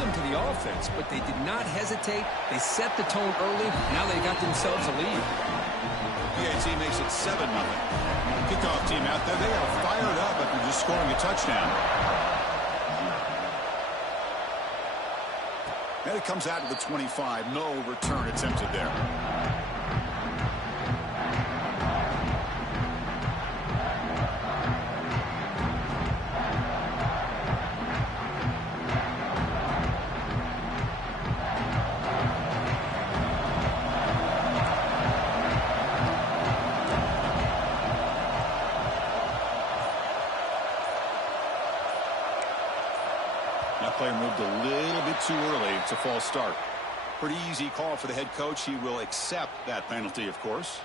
them to the offense, but they did not hesitate. They set the tone early. Now they got themselves a lead. PAT makes it 7-0. Kickoff team out there. They are fired up after just scoring a touchdown. And it comes out to the 25. No return attempted there. That player moved a little bit too early. It's a false start. Pretty easy call for the head coach. He will accept that penalty, of course.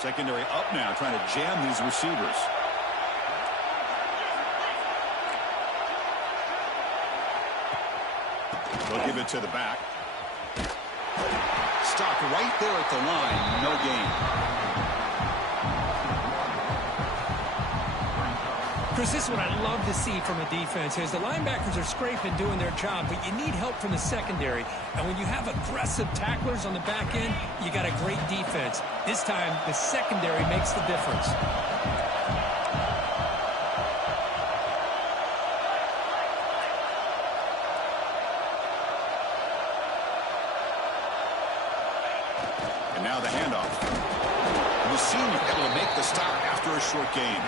Secondary up now, trying to jam these receivers. They'll give it to the back. Stopped right there at the line. No gain. Chris, this is what I love to see from a defense is the linebackers are scraping, doing their job, but you need help from the secondary. And when you have aggressive tacklers on the back end, you got a great defense. This time, the secondary makes the difference. And now the handoff. The senior able to make the stop after a short gain.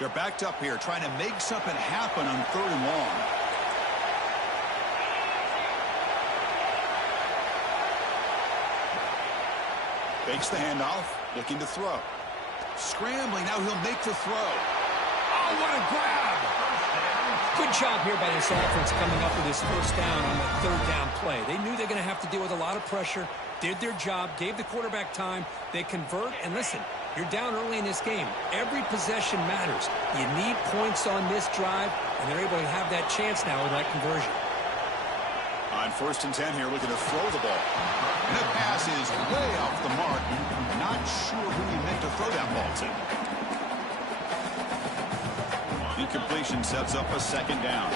They're backed up here, trying to make something happen on 3rd and long. Fakes the handoff, looking to throw. Scrambling, now he'll make the throw. Oh, what a grab! Good job here by this offense coming up with this first down on that 3rd down play. They knew they're going to have to deal with a lot of pressure, did their job, gave the quarterback time. They convert, and listen, you're down early in this game. Every possession matters. You need points on this drive, and they're able to have that chance now with that conversion. On 1st and 10 here, looking to throw the ball. And that pass is way off the mark. Not sure who he meant to throw that ball to. Incompletion sets up a 2nd down.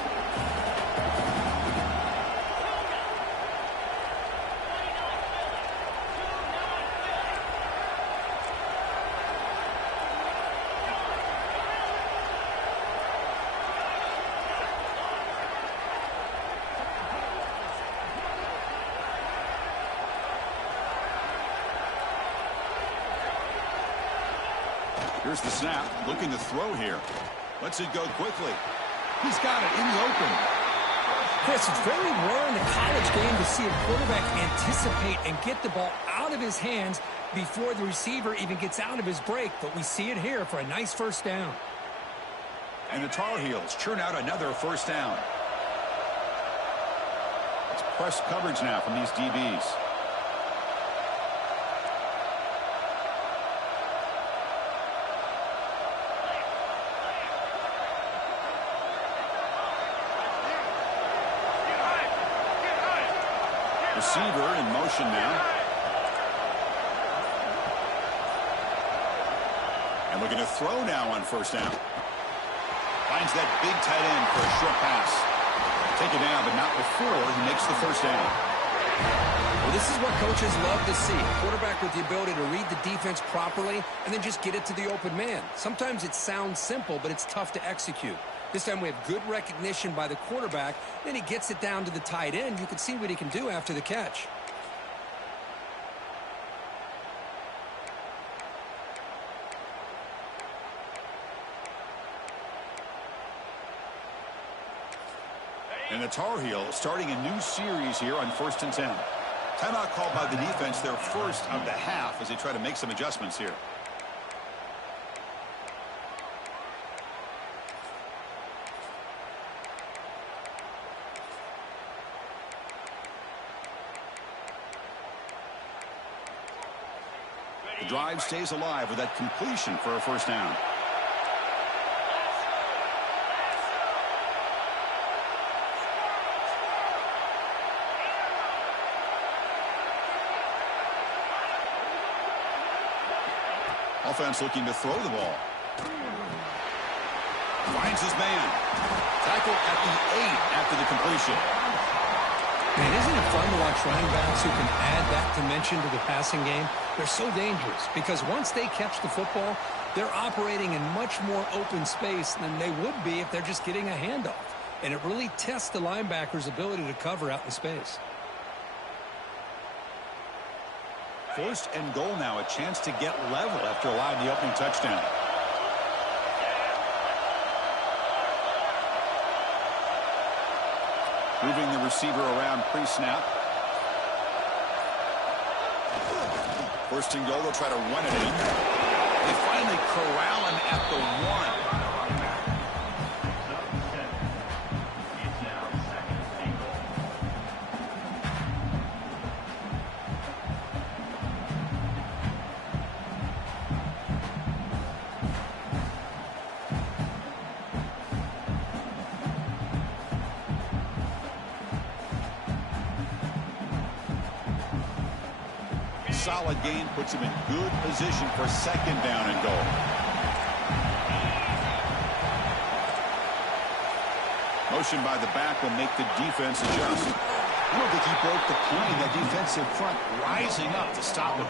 Here's the snap, looking to throw here. Lets it go quickly. He's got it in the open. Chris, it's very rare in the college game to see a quarterback anticipate and get the ball out of his hands before the receiver even gets out of his break, but we see it here for a nice 1st down. And the Tar Heels churn out another 1st down. It's press coverage now from these DBs. Receiver in motion now. And looking to throw now on 1st down. Finds that big tight end for a short pass. Take it down, but not before he makes the 1st down. Well, this is what coaches love to see. A quarterback with the ability to read the defense properly and then just get it to the open man. Sometimes it sounds simple, but it's tough to execute. This time we have good recognition by the quarterback. Then he gets it down to the tight end. You can see what he can do after the catch. And the Tar Heels starting a new series here on 1st and 10. Timeout called by the defense, their first of the half as they try to make some adjustments here. The drive stays alive with that completion for a 1st down. Offense looking to throw the ball. Finds his man. Tackle at the 8 after the completion. Man, isn't it fun to watch running backs who can add that dimension to the passing game? They're so dangerous because once they catch the football, they're operating in much more open space than they would be if they're just getting a handoff. And it really tests the linebacker's ability to cover out in space. First and goal now, a chance to get level after allowing the opening touchdown. Moving the receiver around pre-snap. First and goal, they'll try to run it in. They finally corral him at the 1. Solid gain puts him in good position for second down and goal. Motion by the back will make the defense adjust. I don't think he broke the plane. That defensive front rising up to stop it.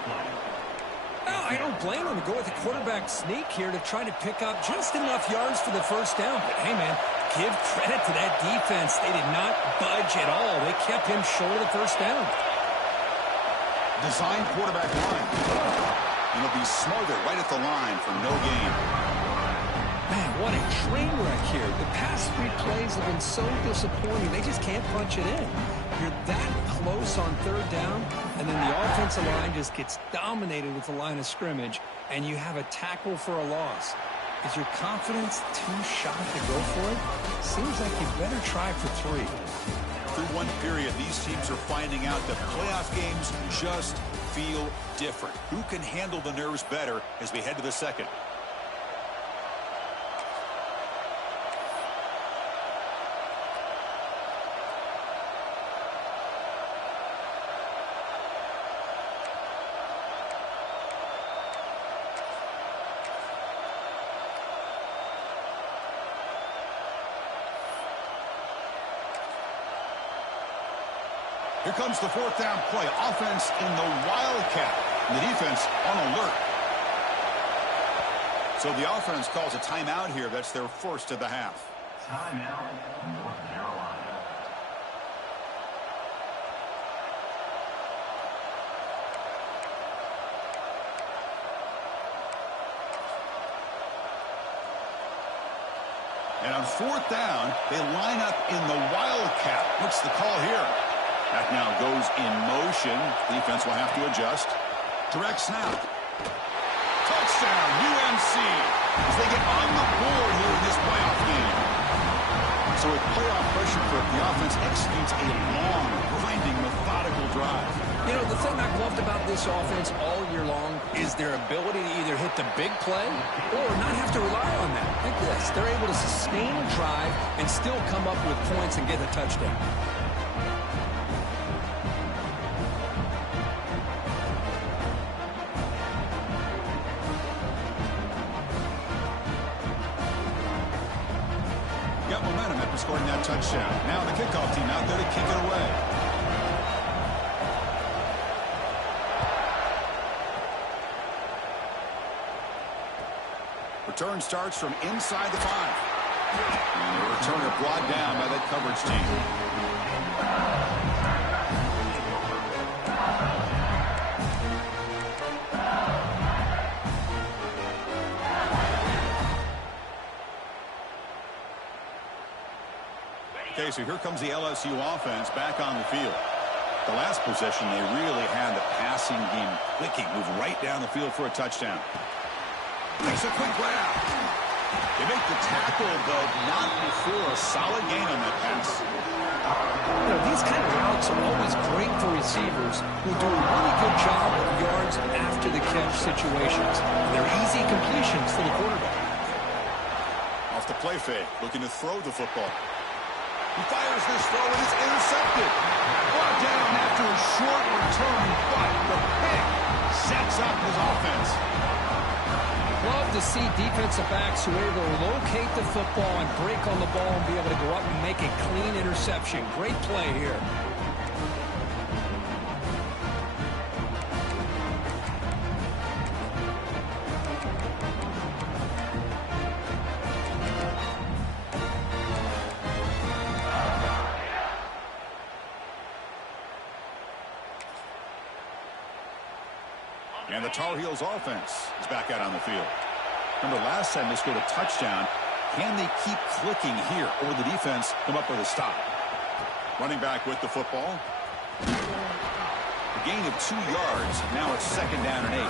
Well, I don't blame him to go with the quarterback sneak here to try to pick up just enough yards for the first down. But, hey, man, give credit to that defense. They did not budge at all. They kept him short of the first down. Design quarterback line. And he'll be smothered right at the line for no gain. Man, what a train wreck here. The past 3 plays have been so disappointing. They just can't punch it in. You're that close on third down, and then the offensive line just gets dominated with the line of scrimmage, and you have a tackle for a loss. Is your confidence too shot to go for it? Seems like you better try for 3. Through one period, these teams are finding out that playoff games just feel different. Who can handle the nerves better as we head to the second? Here comes the fourth down play. Offense in the wildcat. And the defense on alert. So the offense calls a timeout here. That's their first of the half. Timeout, North Carolina. And on fourth down, they line up in the wildcat. What's the call here? That now goes in motion. Defense will have to adjust. Direct snap. Touchdown, UNC, as they get on the board here in this playoff game. So with playoff pressure for the offense executes a long, grinding, methodical drive. You know, the thing I've loved about this offense all year long is their ability to either hit the big play or not have to rely on that. Like this. They're able to sustain a drive and still come up with points and get a touchdown. Got momentum after scoring that touchdown. Now the kickoff team out there to kick it away. Return starts from inside the 5. And the returner brought down by that coverage team. Okay, so here comes the LSU offense back on the field. The last possession, they really had the passing game clicking, move right down the field for a touchdown. Makes a quick grab. They make the tackle, but not before a solid gain on that pass. You know, these kind of routes are always great for receivers who do a really good job of yards after the catch situations. They're easy completions for the quarterback. Off the play fake, looking to throw the football. He fires this throw, and it's intercepted. Brought down after a short return, but the pick sets up his offense. see defensive backs who are able to locate the football and break on the ball and be able to go up and make a clean interception. Great play here. And the Tar Heels offense is back out on the field. Remember, last time they scored a touchdown. Can they keep clicking here, or the defense come up with a stop? Running back with the football. A gain of 2 yards. Now it's 2nd down and 8.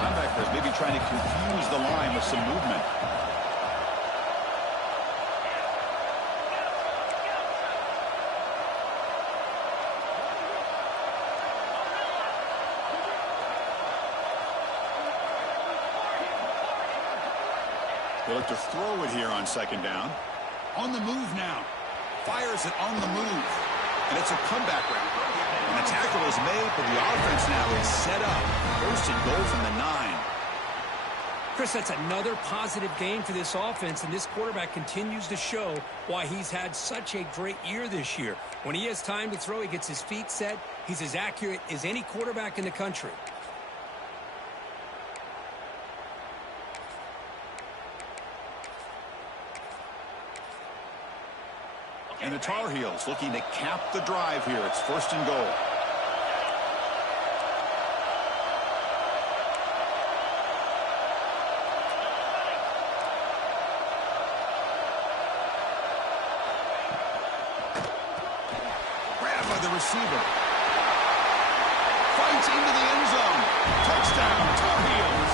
Linebackers maybe trying to confuse the line with some movement. They look to throw it here on 2nd down. On the move now. Fires it on the move. And it's a comeback round. And the tackle is made, but the offense now is set up. 1st and goal from the 9. Chris, that's another positive game for this offense, and this quarterback continues to show why he's had such a great year this year. When he has time to throw, he gets his feet set. He's as accurate as any quarterback in the country. And the Tar Heels looking to cap the drive here. It's 1st and goal. Grabbed by the receiver. Fights into the end zone. Touchdown, Tar Heels.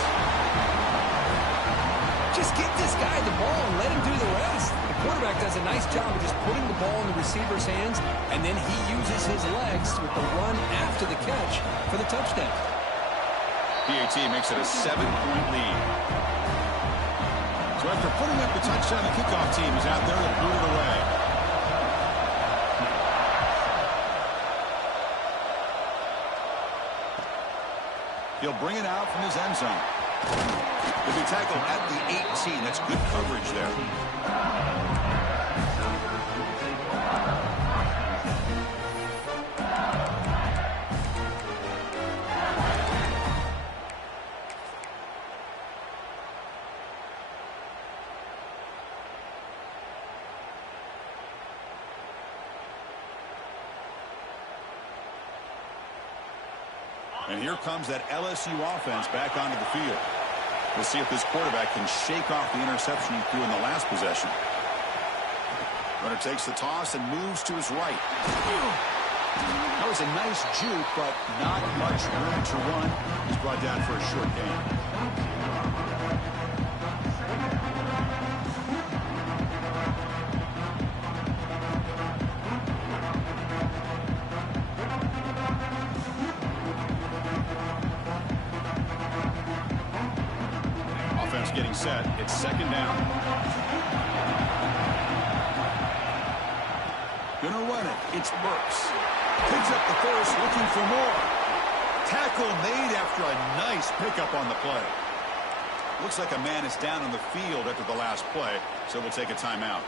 Just get this guy the ball and let him do the rest. The quarterback does a nice job of just putting the ball in the receiver's hands, and then he uses his legs with the run after the catch for the touchdown. PAT makes it a 7-point lead. So after putting up the touchdown, the kickoff team is out there to boot it away. He'll bring it out from his end zone. He'll be tackled at the 18. That's good coverage there. And here comes that LSU offense back onto the field. We'll see if this quarterback can shake off the interception he threw in the last possession. Runner takes the toss and moves to his right. That was a nice juke, but not much room to run. He's brought down for a short gain. Getting set. It's 2nd down. Gonna run it. It's Burks. Picks up the first, looking for more. Tackle made after a nice pickup on the play. Looks like a man is down on the field after the last play, so we'll take a timeout.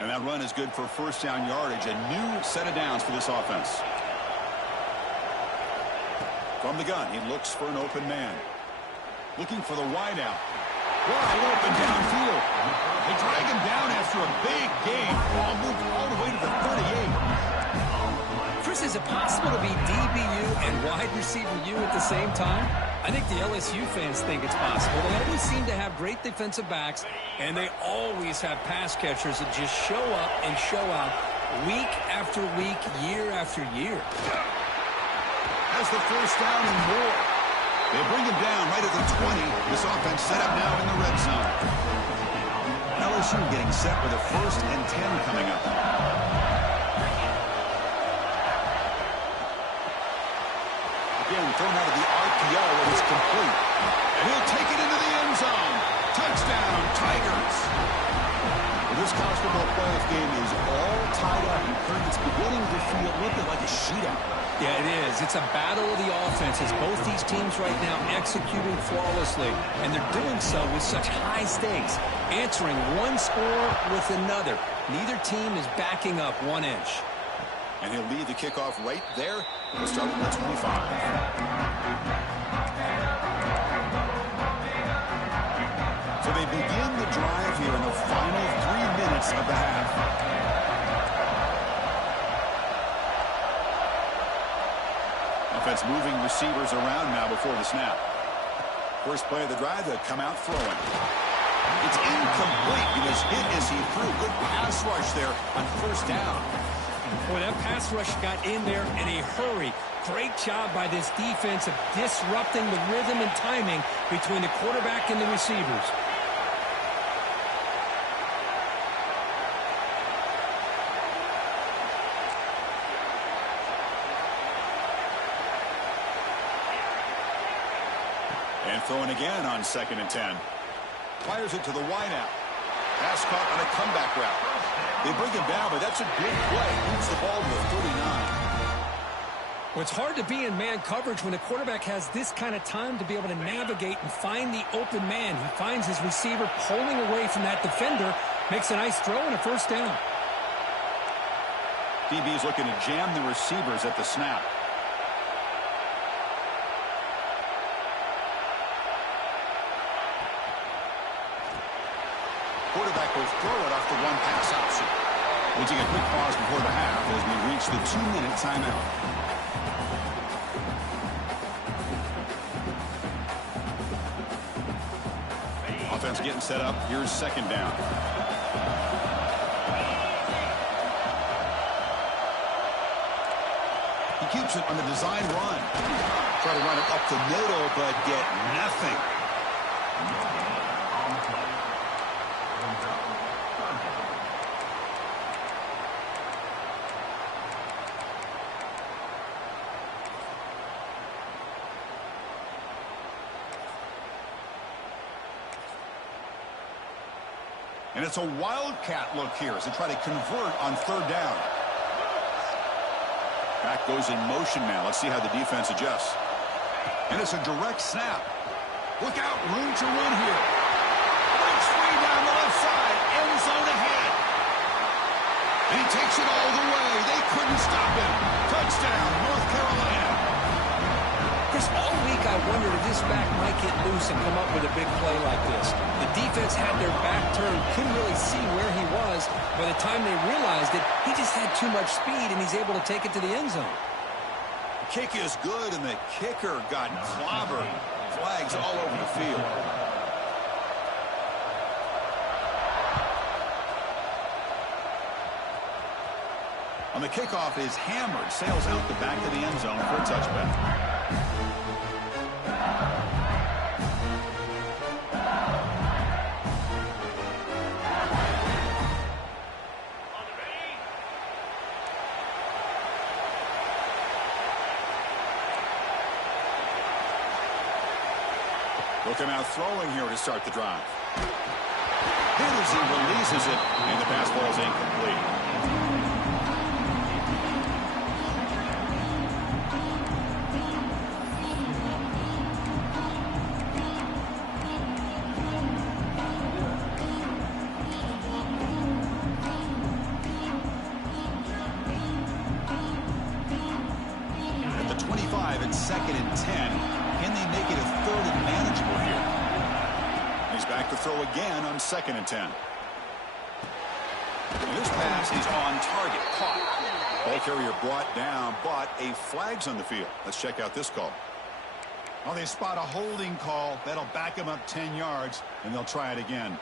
And that run is good for 1st down yardage. A new set of downs for this offense. From the gun, he looks for an open man. Looking for the wideout. Wide open downfield. They drag him down after a big gain. Ball moved all the way to the 38. Chris, is it possible to be DBU and wide receiver U at the same time? I think the LSU fans think it's possible. They always seem to have great defensive backs, and they always have pass catchers that just show up and show out week after week, year after year. Has the 1st down and more. They bring him down right at the 20. This offense set up now in the red zone. LSU getting set with a 1st and 10 coming up. Again, thrown out of the RPO, and it's complete. And he'll take it into the end zone. Touchdown, Tigers. Well, this college football playoff game is all tied up. It's beginning to feel a little bit like a shootout. Yeah, it is. It's a battle of the offenses. Both these teams right now executing flawlessly, and they're doing so with such high stakes, answering one score with another. Neither team is backing up 1 inch. And he'll lead the kickoff right there. We'll start with the 25. So they begin the drive here in the final 3 minutes of the half. Offense moving receivers around now before the snap. First play of the drive, they come out throwing. It's incomplete because hit as he threw. Good pass rush there on 1st down. Boy, that pass rush got in there in a hurry. Great job by this defense of disrupting the rhythm and timing between the quarterback and the receivers. And throwing again on 2nd and 10. Fires it to the wideout. Pass caught on a comeback route. They bring him down, but that's a good play. Moves the ball to the 39. Well, it's hard to be in man coverage when the quarterback has this kind of time to be able to navigate and find the open man. He finds his receiver pulling away from that defender, makes a nice throw and a 1st down. DB's looking to jam the receivers at the snap. Quarterback will throw it off the one pass option. We'll take a quick pause before the half as we reach the 2-minute timeout. Offense getting set up. Here's 2nd down. He keeps it on the design run. Try to run it up the middle, but get nothing. And it's a wildcat look here as they try to convert on 3rd down. Back goes in motion now. Let's see how the defense adjusts. And it's a direct snap. Look out, room to run here. Breaks free down the left side. End zone ahead. And he takes it all the way. They couldn't stop him. Touchdown, North Carolina. Chris, all week I wondered if this back might get loose and come up with a big play like this. The defense had their back turned, couldn't really see where he was. By the time they realized it, he just had too much speed, and he's able to take it to the end zone. The kick is good, and the kicker got clobbered. Flags all over the field. On the kickoff is hammered, sails out the back of the end zone for a touchback. They'll come out throwing here to start the drive. Hit as he releases it, and the pass ball is incomplete. At the 25, it's 2nd and 10. Can they make it a 3rd and manageable here? He's back to throw again on 2nd and 10. And this pass is on target, caught. Ball carrier brought down, but a flag's on the field. Let's check out this call. Well, they spot a holding call. That'll back him up 10 yards, and they'll try it again.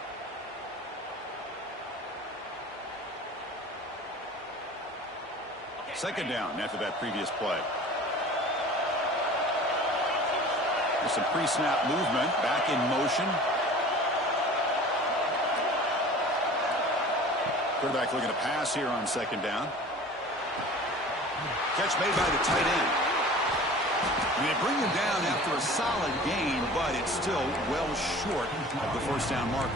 Second down after that previous play. With some pre-snap movement, back in motion. Quarterback looking to pass here on second down. Catch made by the tight end. And they bring him down after a solid gain, but it's still well short of the first down marker.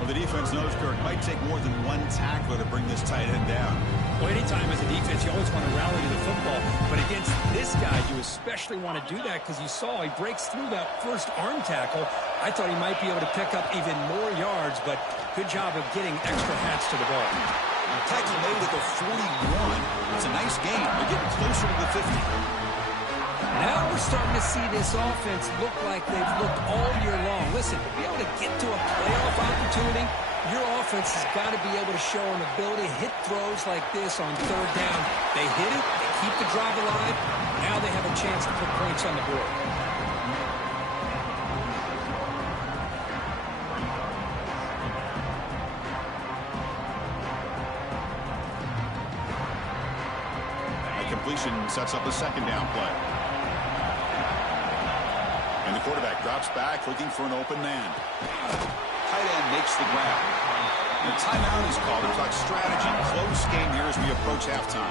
Well, the defense knows, Kirk, might take more than one tackler to bring this tight end down. Well, anytime as a defense, you always want to rally to the football. But against this guy, you especially want to do that because you saw he breaks through that first arm tackle. I thought he might be able to pick up even more yards, but good job of getting extra hats to the ball. Tackle made at the 41. It's a nice game. They're getting closer to the 50. Now we're starting to see this offense look like they've looked all year long. Listen, to be able to get to a playoff opportunity, your offense has got to be able to show an ability to hit throws like this on third down. They hit it, they keep the drive alive. Now they have a chance to put points on the board. A completion sets up a second down play. And the quarterback drops back looking for an open man. Tight end makes the grab. The timeout is called to talk strategy. Close game here as we approach halftime.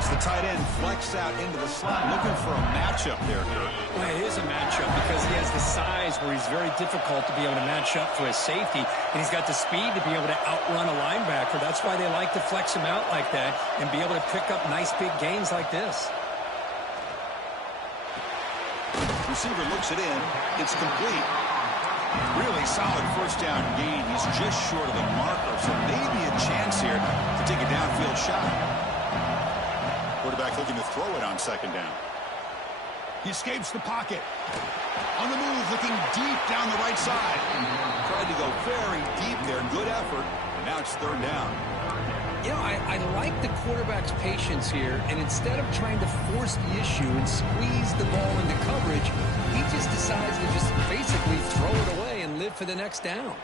As the tight end flexed out into the slot, looking for a matchup there, Kirk. Well, it is a matchup because he has the size where he's very difficult to be able to match up for his safety, and he's got the speed to be able to outrun a linebacker. That's why they like to flex him out like that and be able to pick up nice big gains like this. Receiver looks it in. It's complete. Really solid first down gain. He's just short of the marker, so maybe a chance here to take a downfield shot. Quarterback looking to throw it on second down. He escapes the pocket. On the move, looking deep down the right side. Tried to go very deep there. Good effort. And now it's third down. You know, I like the quarterback's patience here, and instead of trying to force the issue and squeeze the ball into coverage, he just decides to just basically throw it away and live for the next down.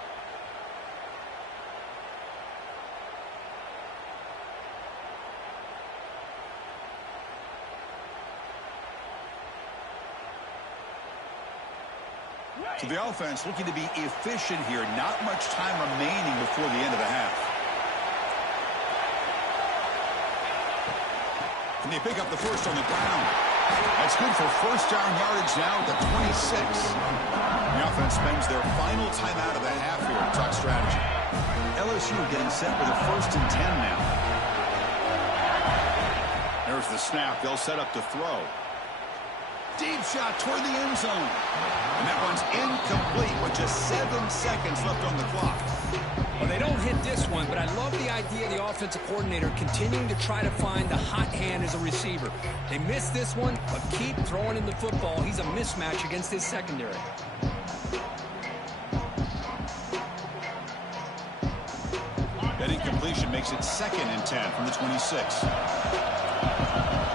So the offense looking to be efficient here. Not much time remaining before the end of the half. And they pick up the first on the ground. That's good for first down yardage now at the 26. The offense spends their final timeout of the half here to talk strategy. LSU getting set with a 1st and 10 now. There's the snap. They'll set up to throw. Deep shot toward the end zone. And that one's incomplete with just 7 seconds left on the clock. Well, they don't hit this one, but I love the idea of the offensive coordinator continuing to try to find the hot hand as a receiver. They missed this one, but keep throwing him the football. He's a mismatch against his secondary. That incompletion makes it 2nd and 10 from the 26.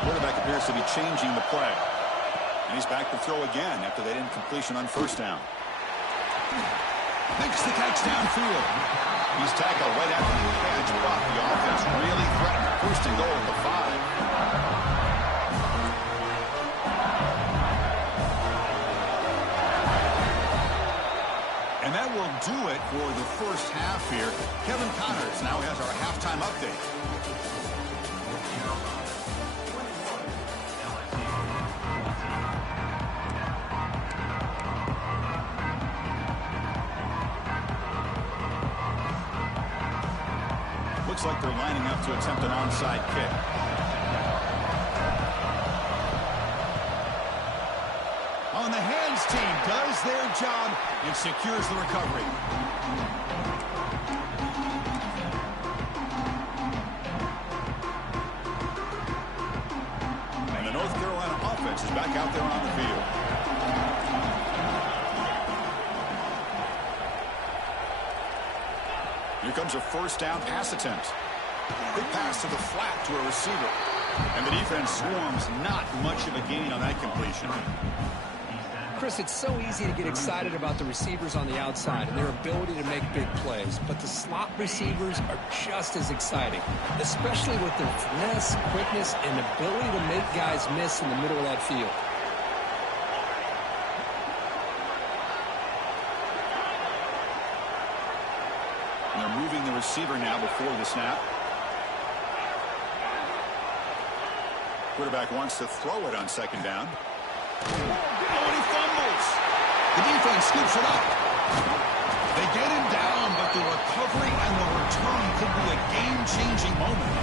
Quarterback appears to be changing the play. And he's back to throw again after that incompletion on first down. Makes the catch downfield. He's tackled right after the catch, but the offense really threatened. 1st and goal at the 5. And that will do it for the first half here. Kevin Connors now has our halftime update. Looks like they're lining up to attempt an onside kick. On the hands team does their job and secures the recovery. And the North Carolina offense is back out there on the field. Here comes a first down pass attempt. Quick pass to the flat to a receiver. And the defense swarms. Not much of a gain on that completion. Chris, it's so easy to get excited about the receivers on the outside and their ability to make big plays, but the slot receivers are just as exciting, especially with their finesse, quickness, and ability to make guys miss in the middle of that field. receiver now before the snap. Quarterback wants to throw it on second down. Oh, and he fumbles. The defense scoops it up. They get him down, but the recovery and the return could be a game-changing moment.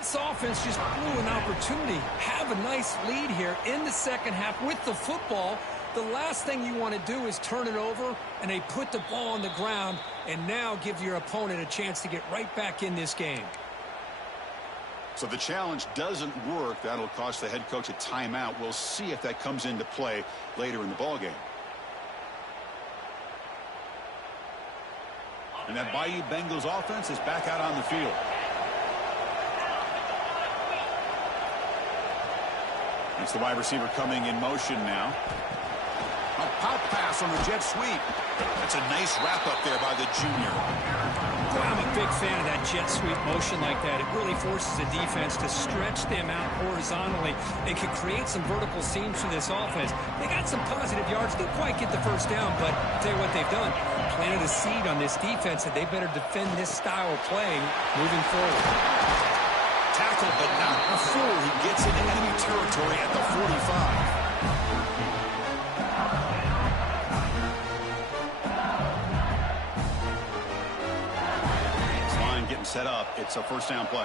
This offense just blew an opportunity. Have a nice lead here in the second half with the football. The last thing you want to do is turn it over, and they put the ball on the ground and now give your opponent a chance to get right back in this game. So the challenge doesn't work. That'll cost the head coach a timeout. We'll see if that comes into play later in the ballgame. And that Bayou Bengals offense is back out on the field. It's the wide receiver coming in motion now. A pop pass on the jet sweep. That's a nice wrap up there by the junior. Well, I'm a big fan of that jet sweep motion like that. It really forces the defense to stretch them out horizontally. It can create some vertical seams for this offense. They got some positive yards. Didn't quite get the first down, but I'll tell you what they've done. Planted a seed on this defense that they better defend this style of play moving forward. Tackled, but not before he gets into enemy territory at the 45. Getting set up. It's a first down play.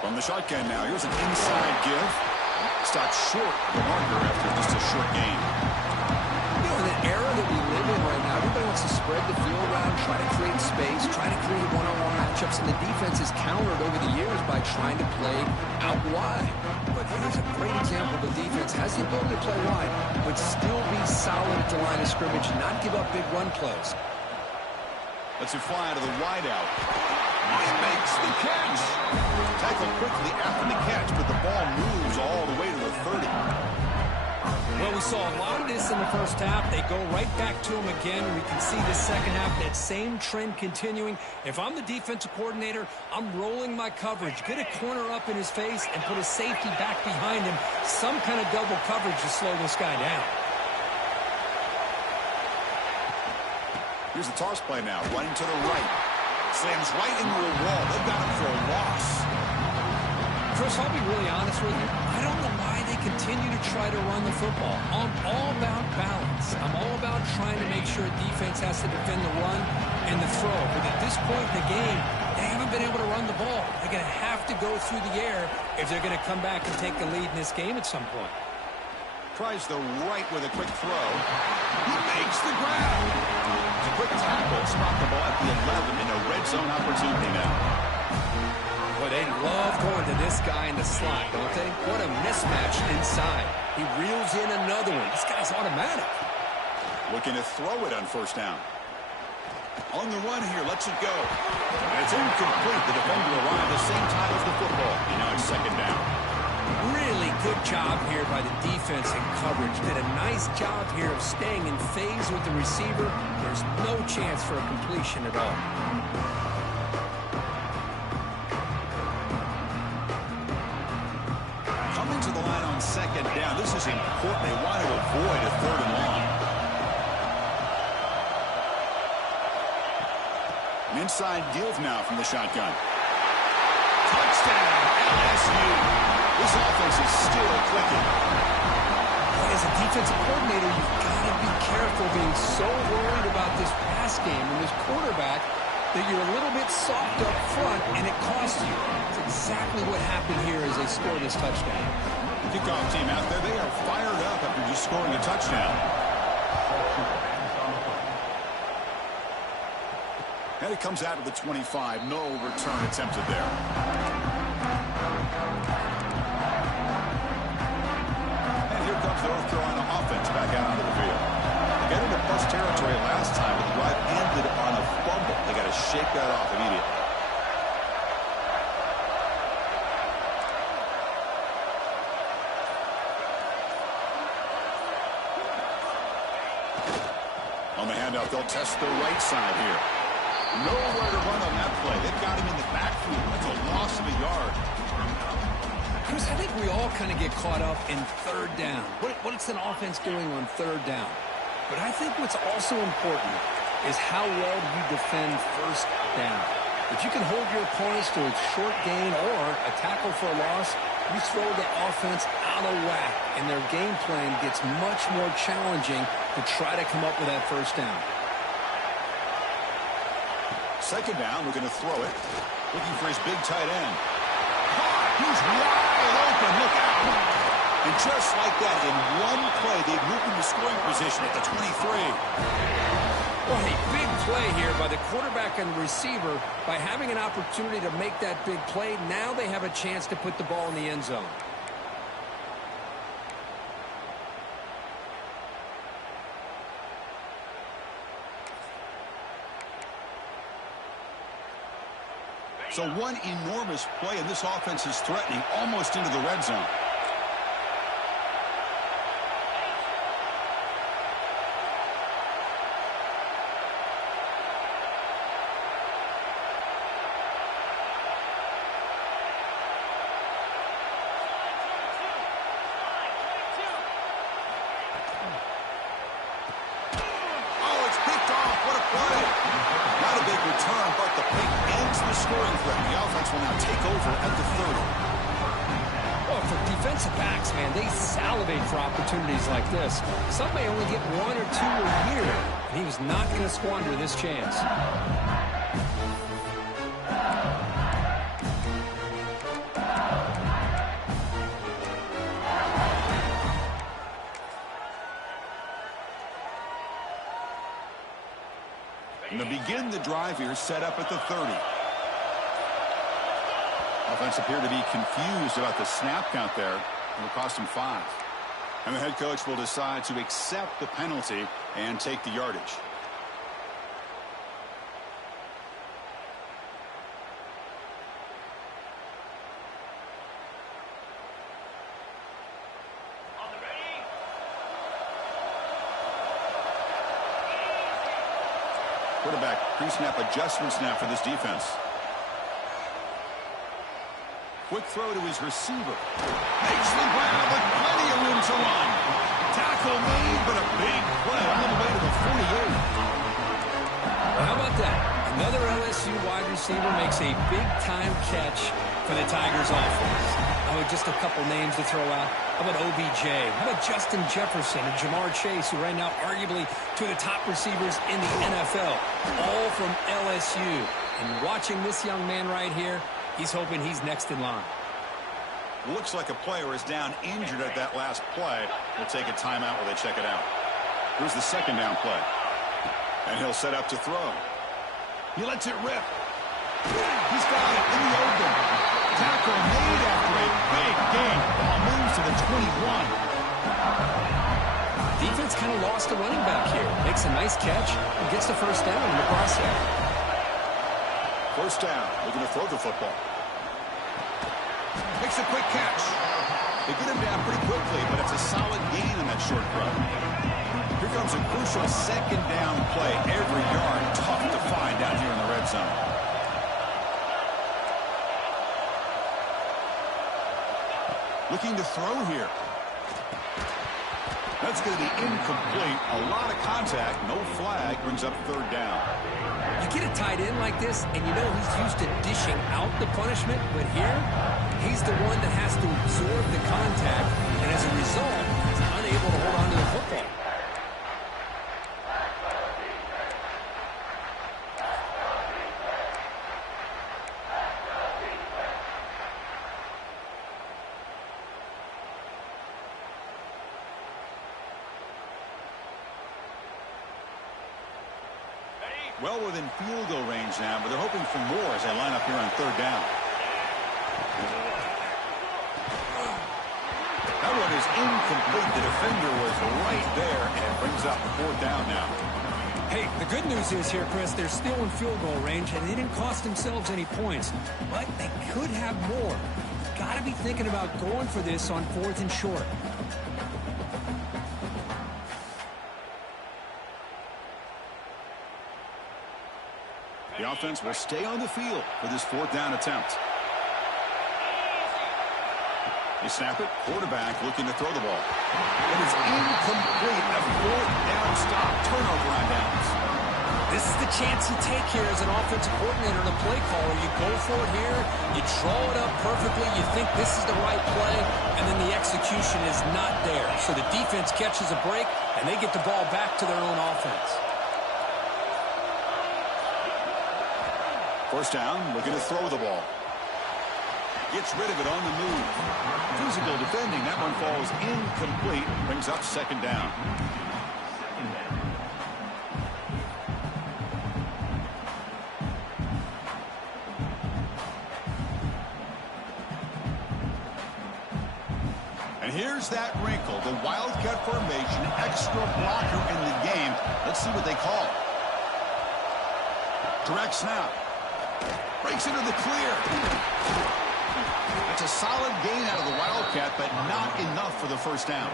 From the shotgun now. Here's an inside give. Stopped short the marker after just a short gain. You know, in the era that we live in right now, everybody wants to spread the field around, try to create space, try to create one-on-one matchups, and the defense is countered over the years by trying to play out wide. But here's a great example. The defense has the ability to play wide, but still be solid at the line of scrimmage and not give up big run plays. Let's it fly to the wideout. He makes the catch. Tackled quickly after the catch, but the ball moves all the way to the 30. Well, we saw a lot of this in the first half. They go right back to him again, and we can see the second half, that same trend continuing. If I'm the defensive coordinator, I'm rolling my coverage. Get a corner up in his face and put a safety back behind him. Some kind of double coverage to slow this guy down. Here's the toss play now, running to the right. Slams right into a wall. They've got him for a loss. Chris, I'll be really honest with you. I don't know why they continue to try to run the football. I'm all about balance. I'm all about trying to make sure a defense has to defend the run and the throw. But at this point in the game, they haven't been able to run the ball. They're going to have to go through the air if they're going to come back and take the lead in this game at some point. Tries the right with a quick throw. He makes the grab. It's a quick tackle. Spot the ball at the 11 in a red zone opportunity now. Boy, they love going to this guy in the slot, don't they? What a mismatch inside. He reels in another one. This guy's automatic. Looking to throw it on first down. On the run here, lets it go. And it's incomplete. The defender arrived the same time as the football. And now it's second down. Really good job here by the defense in coverage. Did a nice job here of staying in phase with the receiver. There's no chance for a completion at all. Coming to the line on second down. This is important. They want to avoid a third and long. An inside give now from the shotgun. Touchdown, LSU. This offense is still clicking. As a defensive coordinator, you've got to be careful being so worried about this pass game and this quarterback that you're a little bit soft up front and it costs you. It's exactly what happened here as they score this touchdown. Kickoff team out there, they are fired up after just scoring a touchdown. And it comes out of the 25. No return attempted there. North Carolina offense back out onto the field. They got into plus territory last time, but the drive ended on a fumble. They got to shake that off immediately. On the handoff, they'll test the right side here. Nowhere to run on that play. They've got him in the backfield. That's a loss of a yard. Chris, I think we all kind of get caught up in third down. What's an offense doing on third down? But I think what's also important is how well you defend first down. If you can hold your opponents to a short gain or a tackle for a loss, you throw the offense out of whack, and their game plan gets much more challenging to try to come up with that first down. Second down, we're going to throw it. Looking for his big tight end. He's wide open. Look out. And just like that, in one play, they've moved into scoring position at the 23. Well, a big play here by the quarterback and receiver. By having an opportunity to make that big play, now they have a chance to put the ball in the end zone. So one enormous play, and this offense is threatening almost into the red zone. Like this. Some may only get one or two a year, and he was not going to squander this chance. And to begin the drive here, set up at the 30. Offense appeared to be confused about the snap count there. It'll cost him 5. And the head coach will decide to accept the penalty and take the yardage. Quarterback pre-snap adjustments now for this defense. Quick throw to his receiver. Makes the grab with plenty of room to run. Tackle made, but a big play all the way to the 48. Well, how about that? Another LSU wide receiver makes a big-time catch for the Tigers offense. Oh, just a couple names to throw out. How about OBJ? How about Justin Jefferson and Jamar Chase, who right now arguably two of the top receivers in the NFL, all from LSU. And watching this young man right here, he's hoping he's next in line. Looks like a player is down injured at that last play. We'll take a timeout while they check it out. Here's the second down play. And he'll set up to throw. He lets it rip. He's got it in the open. Tackle made after a big gain. Ball moves to the 21. Defense kind of lost a running back here. Makes a nice catch and gets the first down in the process. First down. Looking to throw the football. Makes a quick catch. They get him down pretty quickly, but it's a solid gain in that short throw. Here comes a crucial second down play. Every yard tough to find down here in the red zone. Looking to throw here. That's going to be incomplete. A lot of contact. No flag. Brings up third down. You get a tight end like this, and you know he's used to dishing out the punishment, but here, he's the one that has to absorb the contact, and as a result, he's unable to hold on to the football. Well within field goal range now, but they're hoping for more as they line up here on third down. That one is incomplete. The defender was right there, and it brings up fourth down now. Hey, the good news is here, Chris, they're still in field goal range, and they didn't cost themselves any points. But they could have more. Got to be thinking about going for this on fourth and short. The offense will stay on the field for this fourth down attempt. They snap it. Quarterback looking to throw the ball. It is incomplete. A fourth down stop. Turnover on downs. This is the chance you take here as an offensive coordinator and a play caller. You go for it here. You draw it up perfectly. You think this is the right play, and then the execution is not there. So the defense catches a break, and they get the ball back to their own offense. First down, looking to throw the ball. Gets rid of it on the move. Physical defending. That one falls incomplete. Brings up second down. And here's that wrinkle. The Wildcat formation, extra blocker in the game. Let's see what they call. Direct snap. Breaks into the clear. It's a solid gain out of the Wildcat, but not enough for the first down.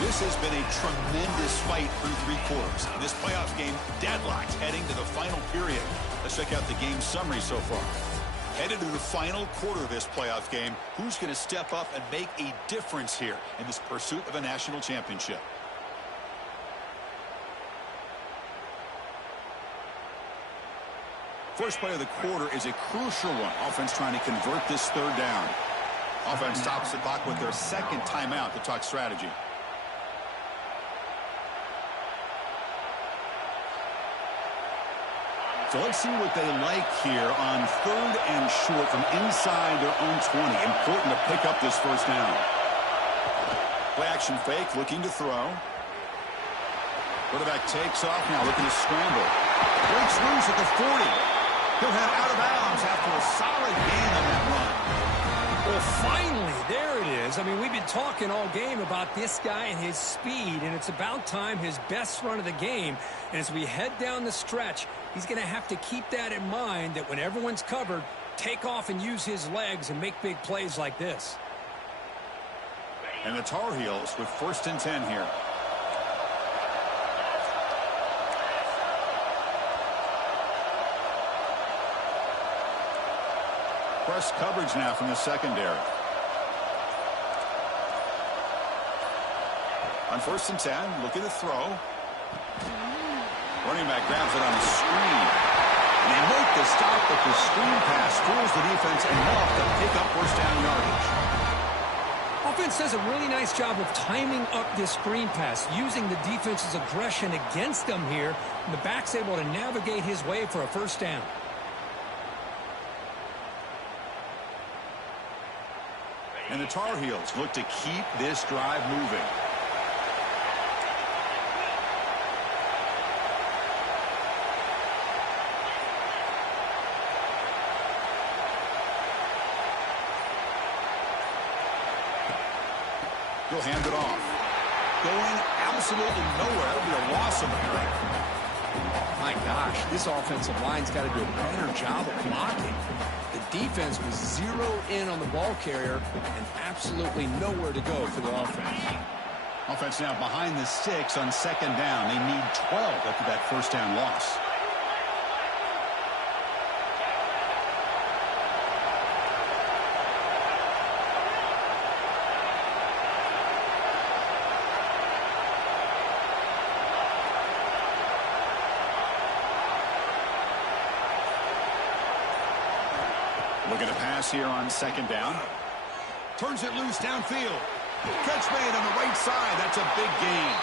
This has been a tremendous fight through three quarters. In this playoff game, deadlocked heading to the final period. Let's check out the game summary so far. Headed to the final quarter of this playoff game, who's going to step up and make a difference here in this pursuit of a national championship? First play of the quarter is a crucial one. Offense trying to convert this third down. Offense stops the clock with their second timeout to talk strategy. So let's see what they like here on third and short from inside their own 20. Important to pick up this first down. Play action fake, looking to throw. Quarterback takes off now, looking to scramble. Breaks loose at the 40. He'll head out of bounds after a solid gain on that run. Well, finally, there it is. I mean, we've been talking all game about this guy and his speed, and it's about time his best run of the game. And as we head down the stretch, he's going to have to keep that in mind, that when everyone's covered, take off and use his legs and make big plays like this. And the Tar Heels with 1st and 10 here. Press coverage now from the secondary. On 1st and 10, looking to throw. Running back grabs it on the screen. And they make the stop, but the screen pass fools the defense enough to pick up first down yardage. Offense does a really nice job of timing up this screen pass, using the defense's aggression against them here. And the back's able to navigate his way for a first down. And the Tar Heels look to keep this drive moving. He'll hand it off. Going absolutely nowhere. That'll be a loss of a play. My gosh, this offensive line's got to do a better job of blocking. The defense was zeroed in on the ball carrier and absolutely nowhere to go for the offense. Offense now behind the 6 on 2nd down. They need 12 after that first down loss. Looking to pass here on 2nd down. Turns it loose downfield. Catch made on the right side. That's a big gain.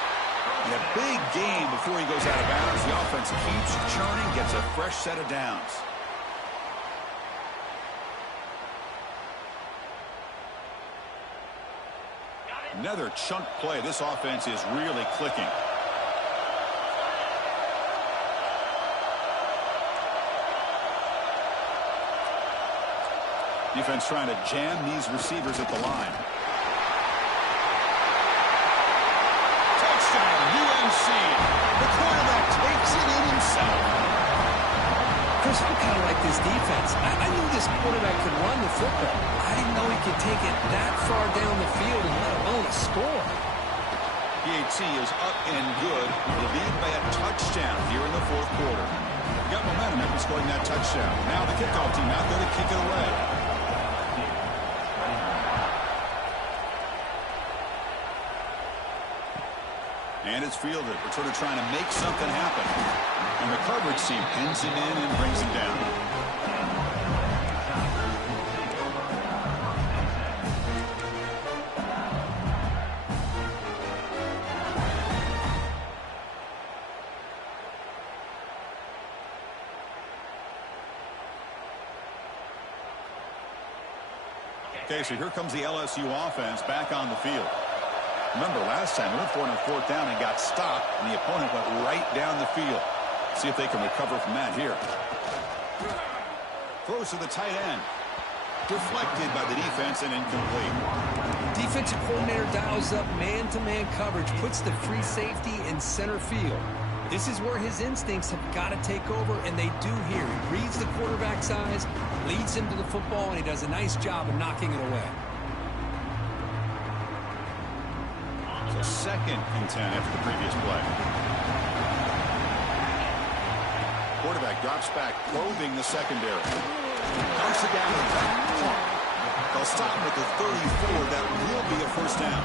And a big gain before he goes out of bounds. The offense keeps churning, gets a fresh set of downs. Another chunk play. This offense is really clicking. Defense trying to jam these receivers at the line. Touchdown, UNC. The quarterback takes it in himself. Chris, I'm kind of like this defense. I knew this quarterback could run the football. I didn't know he could take it that far down the field and let alone a score. PAT is up and good. They lead by a touchdown here in the 4th quarter. Got momentum after scoring that touchdown. Now the kickoff team out there to kick it away. And it's fielded. We're sort of trying to make something happen. And the coverage team pins him in and brings him down. Okay, so here comes the LSU offense back on the field. Remember, last time they went for it on fourth down and got stopped, and the opponent went right down the field. See if they can recover from that here. Throws to the tight end. Deflected by the defense and incomplete. Defensive coordinator dials up man-to-man coverage, puts the free safety in center field. This is where his instincts have got to take over, and they do here. He reads the quarterback's eyes, leads him to the football, and he does a nice job of knocking it away. So 2nd and 10 after the previous play. Quarterback drops back, probing the secondary. Knocks it down and back. They'll stop him at the 34. That will be a first down.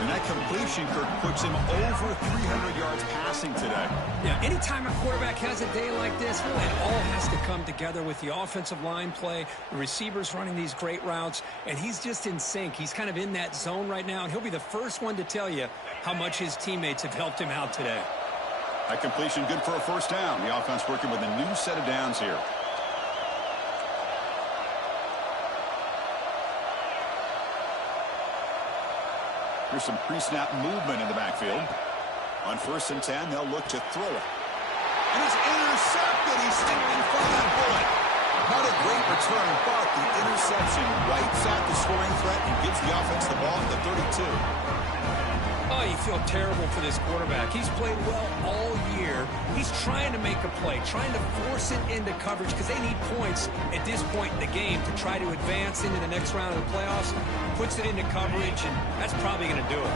And that completion, Kirk, puts him over 300 yards passing today. Yeah, anytime a quarterback has a day like this, really it all has to come together with the offensive line play, the receivers running these great routes, and he's just in sync. He's kind of in that zone right now, and he'll be the first one to tell you how much his teammates have helped him out today. That completion good for a first down. The offense working with a new set of downs here. Here's some pre-snap movement in the backfield. On 1st and 10, they'll look to throw it. And it's intercepted. He's standing in front of that bullet. Not a great return, but the interception wipes out the scoring threat and gives the offense the ball at the 32. Oh, you feel terrible for this quarterback. He's played well all year. He's trying to make a play, trying to force it into coverage because they need points at this point in the game to try to advance into the next round of the playoffs. Puts it into coverage, and that's probably going to do it.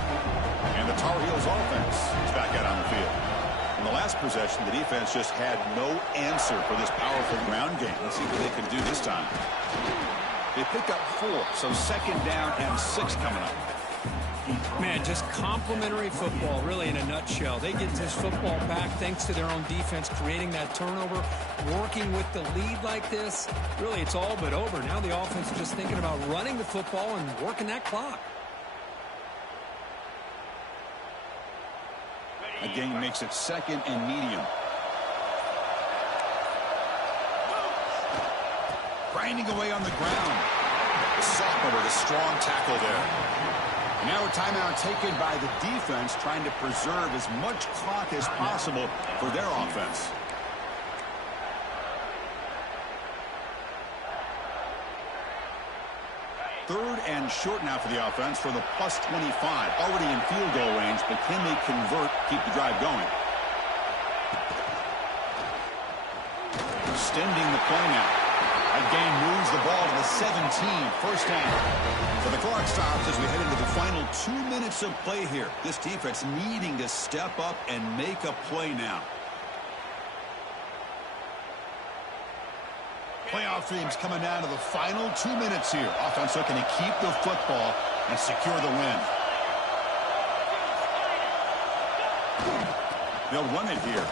And the Tar Heels offense is back out on the field. In the last possession, the defense just had no answer for this powerful ground game. Let's see what they can do this time. They pick up 4, so 2nd down and 6 coming up. Man, just complimentary football, really, in a nutshell. They get this football back thanks to their own defense, creating that turnover, working with the lead like this. Really, it's all but over. Now the offense is just thinking about running the football and working that clock. A gain makes it 2nd and medium. Grinding away on the ground. The sophomore with a strong tackle there. Now a timeout taken by the defense, trying to preserve as much clock as possible for their offense. Third and short now for the offense for the plus 25. Already in field goal range, but can they convert, keep the drive going? Extending the play now. That game moves the ball to the 17, first down. So the clock stops as we head into the final 2 minutes of play here. This defense needing to step up and make a play now. Playoff themes coming down to the final 2 minutes here. Offense looking to keep the football and secure the win. They'll run it here.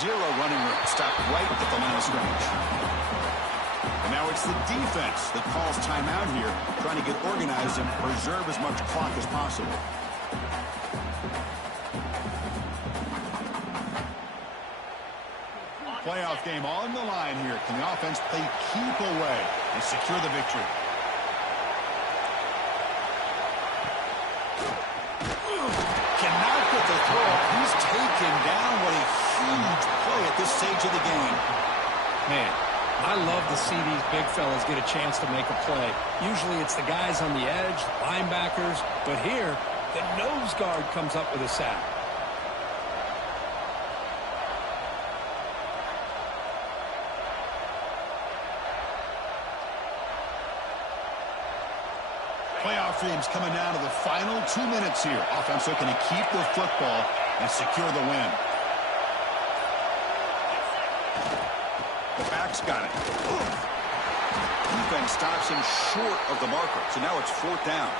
0 running room. Stopped right at the line of scrimmage. And now it's the defense that calls timeout here, trying to get organized and preserve as much clock as possible. Playoff game on the line here. Can the offense play keep away and secure the victory? Cannot get the throw. He's taken down. What a huge play at this stage of the game. Man, I love to see these big fellas get a chance to make a play. Usually it's the guys on the edge, linebackers, but here, the nose guard comes up with a sack. Playoff themes coming down to the final 2 minutes here. Offense looking to keep the football and secure the win. quarterback's got it. Defense stops him short of the marker. So now it's 4th down.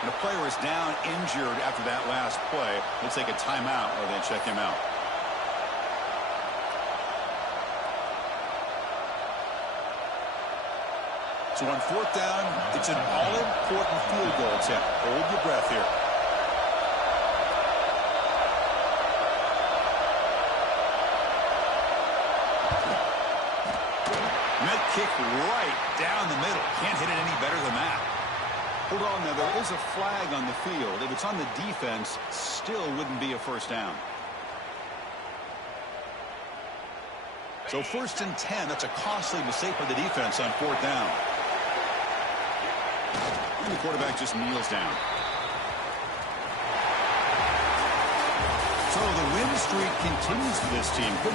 And the player is down injured after that last play. They'll take a timeout or they check him out. So on 4th down, it's an all-important field goal attempt. Hold your breath here. Net kick right down the middle. Can't hit it any better than that. Hold on now, there is a flag on the field. If it's on the defense, still wouldn't be a 1st down. So 1st and 10, that's a costly mistake for the defense on 4th down. And the quarterback just kneels down. So the win streak continues for this team. Good